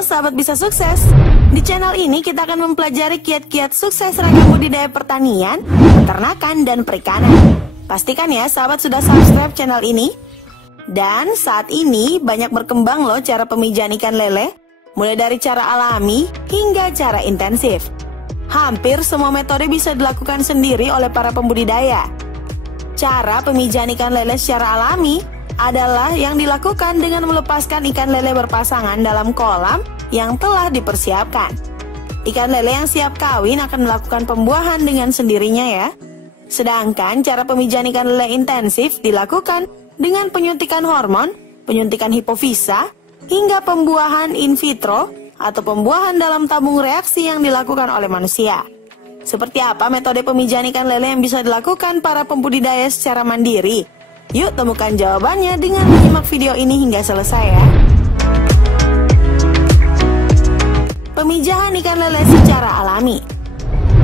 Halo sahabat bisa sukses. Di channel ini kita akan mempelajari kiat-kiat sukses ragam budidaya pertanian, peternakan, dan perikanan. Pastikan ya sahabat sudah subscribe channel ini. Dan saat ini banyak berkembang loh cara pemijahan ikan lele, mulai dari cara alami hingga cara intensif. Hampir semua metode bisa dilakukan sendiri oleh para pembudidaya. Cara pemijahan ikan lele secara alami adalah yang dilakukan dengan melepaskan ikan lele berpasangan dalam kolam yang telah dipersiapkan. Ikan lele yang siap kawin akan melakukan pembuahan dengan sendirinya ya. Sedangkan cara pemijahan ikan lele intensif dilakukan dengan penyuntikan hormon, penyuntikan hipofisa, hingga pembuahan in vitro atau pembuahan dalam tabung reaksi yang dilakukan oleh manusia. Seperti apa metode pemijahan ikan lele yang bisa dilakukan para pembudidaya secara mandiri? Yuk temukan jawabannya dengan menyimak video ini hingga selesai ya. Pemijahan ikan lele secara alami.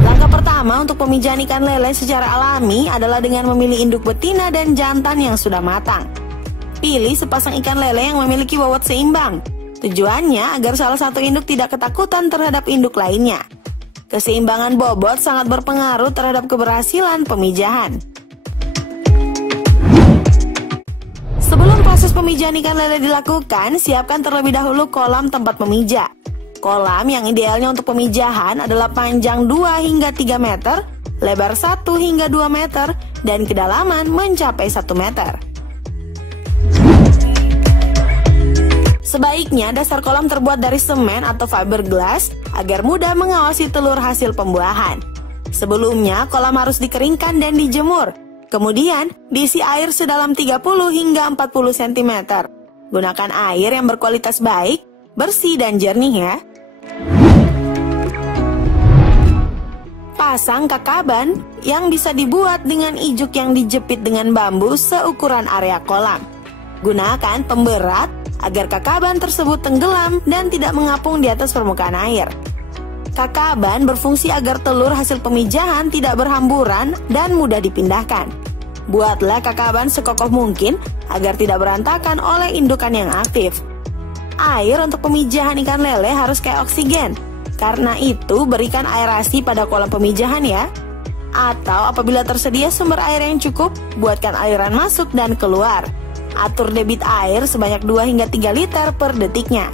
Langkah pertama untuk pemijahan ikan lele secara alami adalah dengan memilih induk betina dan jantan yang sudah matang. Pilih sepasang ikan lele yang memiliki bobot seimbang. Tujuannya agar salah satu induk tidak ketakutan terhadap induk lainnya. Keseimbangan bobot sangat berpengaruh terhadap keberhasilan pemijahan. Sebelum proses pemijahan ikan lele dilakukan, siapkan terlebih dahulu kolam tempat memijah. Kolam yang idealnya untuk pemijahan adalah panjang 2 hingga 3 meter, lebar 1 hingga 2 meter, dan kedalaman mencapai 1 meter. Sebaiknya dasar kolam terbuat dari semen atau fiberglass agar mudah mengawasi telur hasil pembuahan. Sebelumnya, kolam harus dikeringkan dan dijemur. Kemudian, diisi air sedalam 30 hingga 40 cm. Gunakan air yang berkualitas baik, bersih dan jernih ya. Pasang kakaban yang bisa dibuat dengan ijuk yang dijepit dengan bambu seukuran area kolam. Gunakan pemberat agar kakaban tersebut tenggelam dan tidak mengapung di atas permukaan air. Kakaban berfungsi agar telur hasil pemijahan tidak berhamburan dan mudah dipindahkan. Buatlah kakaban sekokoh mungkin agar tidak berantakan oleh indukan yang aktif. Air untuk pemijahan ikan lele harus kayak oksigen. Karena itu berikan aerasi pada kolam pemijahan ya. Atau apabila tersedia sumber air yang cukup, buatkan aliran masuk dan keluar. Atur debit air sebanyak 2 hingga 3 liter per detiknya.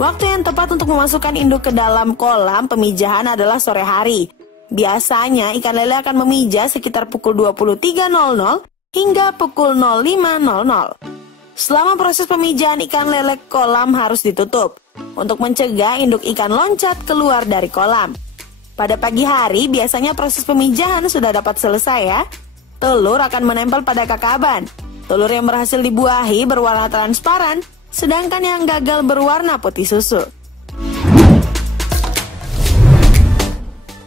Waktu yang tepat untuk memasukkan induk ke dalam kolam pemijahan adalah sore hari. Biasanya ikan lele akan memijah sekitar pukul 23.00 hingga pukul 05.00. Selama proses pemijahan ikan lele, kolam harus ditutup untuk mencegah induk ikan loncat keluar dari kolam. Pada pagi hari biasanya proses pemijahan sudah dapat selesai ya. Telur akan menempel pada kakaban. Telur yang berhasil dibuahi berwarna transparan, sedangkan yang gagal berwarna putih susu.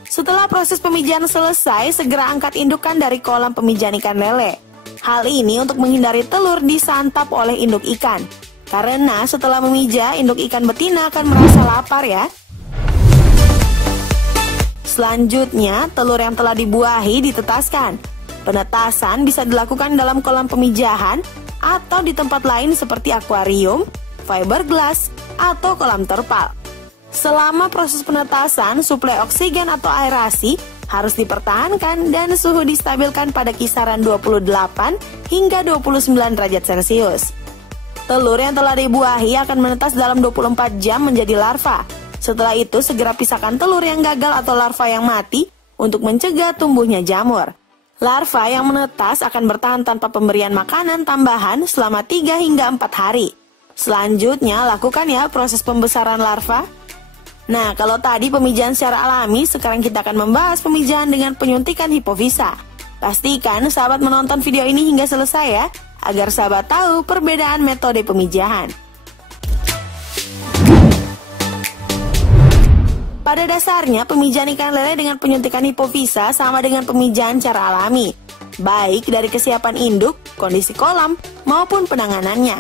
Setelah proses pemijahan selesai, segera angkat indukan dari kolam pemijahan ikan lele. Hal ini untuk menghindari telur disantap oleh induk ikan. Karena setelah memijah, induk ikan betina akan merasa lapar ya. Selanjutnya, telur yang telah dibuahi ditetaskan. Penetasan bisa dilakukan dalam kolam pemijahan atau di tempat lain seperti akuarium, fiberglass, atau kolam terpal. Selama proses penetasan, suplai oksigen atau aerasi harus dipertahankan dan suhu distabilkan pada kisaran 28 hingga 29 derajat Celcius. Telur yang telah dibuahi akan menetas dalam 24 jam menjadi larva. Setelah itu segera pisahkan telur yang gagal atau larva yang mati untuk mencegah tumbuhnya jamur. Larva yang menetas akan bertahan tanpa pemberian makanan tambahan selama 3 hingga 4 hari. Selanjutnya lakukan ya proses pembesaran larva. Nah, kalau tadi pemijahan secara alami, sekarang kita akan membahas pemijahan dengan penyuntikan hipofisa. Pastikan sahabat menonton video ini hingga selesai ya, agar sahabat tahu perbedaan metode pemijahan. Pada dasarnya, pemijahan ikan lele dengan penyuntikan hipofisa sama dengan pemijahan cara alami, baik dari kesiapan induk, kondisi kolam, maupun penanganannya.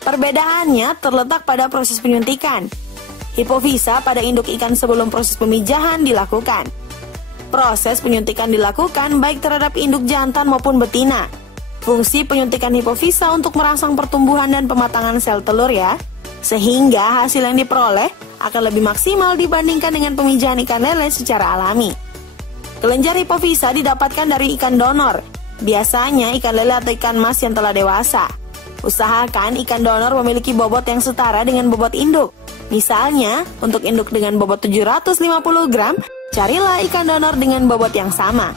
Perbedaannya terletak pada proses penyuntikan. Hipofisa pada induk ikan sebelum proses pemijahan dilakukan. Proses penyuntikan dilakukan baik terhadap induk jantan maupun betina. fungsi penyuntikan hipofisa untuk merangsang pertumbuhan dan pematangan sel telur ya. Sehingga hasil yang diperoleh akan lebih maksimal dibandingkan dengan pemijahan ikan lele secara alami. Kelenjar hipofisa didapatkan dari ikan donor, biasanya ikan lele atau ikan mas yang telah dewasa. Usahakan ikan donor memiliki bobot yang setara dengan bobot induk. Misalnya, untuk induk dengan bobot 750 gram, carilah ikan donor dengan bobot yang sama.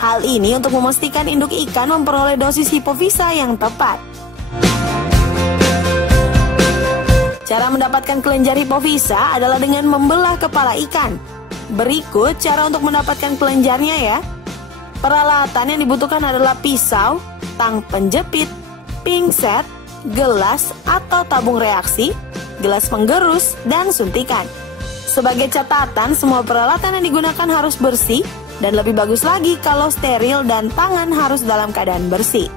Hal ini untuk memastikan induk ikan memperoleh dosis hipofisa yang tepat. Cara mendapatkan kelenjar hipofisa adalah dengan membelah kepala ikan. Berikut cara untuk mendapatkan kelenjarnya ya. Peralatan yang dibutuhkan adalah pisau, tang penjepit, pingset, gelas atau tabung reaksi, gelas penggerus, dan suntikan. Sebagai catatan, semua peralatan yang digunakan harus bersih, dan lebih bagus lagi kalau steril dan tangan harus dalam keadaan bersih.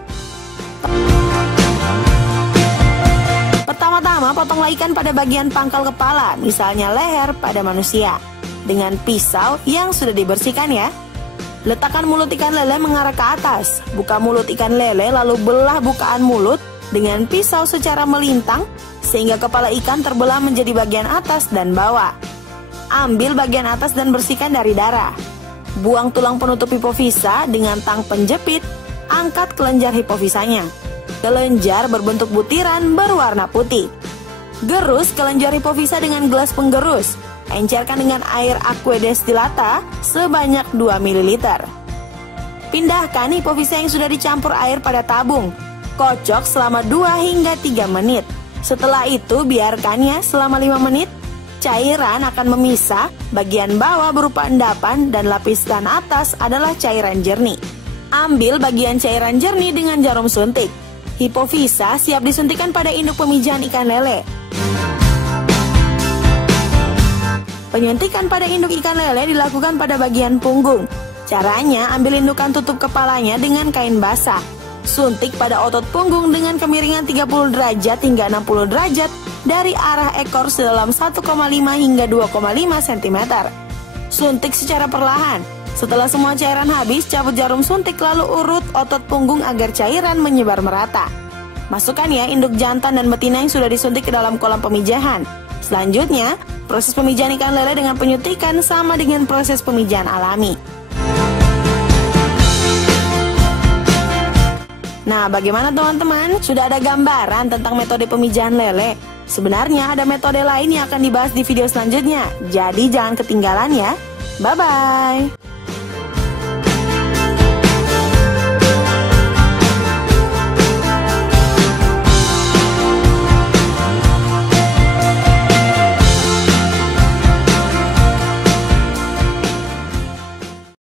Pertama-tama, potonglah ikan pada bagian pangkal kepala, misalnya leher pada manusia, dengan pisau yang sudah dibersihkan ya. Letakkan mulut ikan lele mengarah ke atas, buka mulut ikan lele lalu belah bukaan mulut dengan pisau secara melintang, sehingga kepala ikan terbelah menjadi bagian atas dan bawah. Ambil bagian atas dan bersihkan dari darah. Buang tulang penutup hipofisa dengan tang penjepit, angkat kelenjar hipofisanya. Kelenjar berbentuk butiran berwarna putih. Gerus kelenjar hipofisa dengan gelas penggerus. Encerkan dengan air aqua destillata sebanyak 2 ml. Pindahkan hipofisa yang sudah dicampur air pada tabung. Kocok selama 2 hingga 3 menit. Setelah itu biarkannya selama 5 menit. Cairan akan memisah, bagian bawah berupa endapan dan lapisan atas adalah cairan jernih. Ambil bagian cairan jernih dengan jarum suntik. Hipofisa siap disuntikan pada induk pemijahan ikan lele. Penyuntikan pada induk ikan lele dilakukan pada bagian punggung. Caranya, ambil indukan tutup kepalanya dengan kain basah. Suntik pada otot punggung dengan kemiringan 30 derajat hingga 60 derajat dari arah ekor sedalam 1,5 hingga 2,5 cm. Suntik secara perlahan. Setelah semua cairan habis, cabut jarum suntik lalu urut otot punggung agar cairan menyebar merata. Masukkan ya induk jantan dan betina yang sudah disuntik ke dalam kolam pemijahan. Selanjutnya, proses pemijahan ikan lele dengan penyuntikan sama dengan proses pemijahan alami. Nah, bagaimana teman-teman? Sudah ada gambaran tentang metode pemijahan lele? Sebenarnya ada metode lain yang akan dibahas di video selanjutnya. Jadi jangan ketinggalan ya. Bye-bye.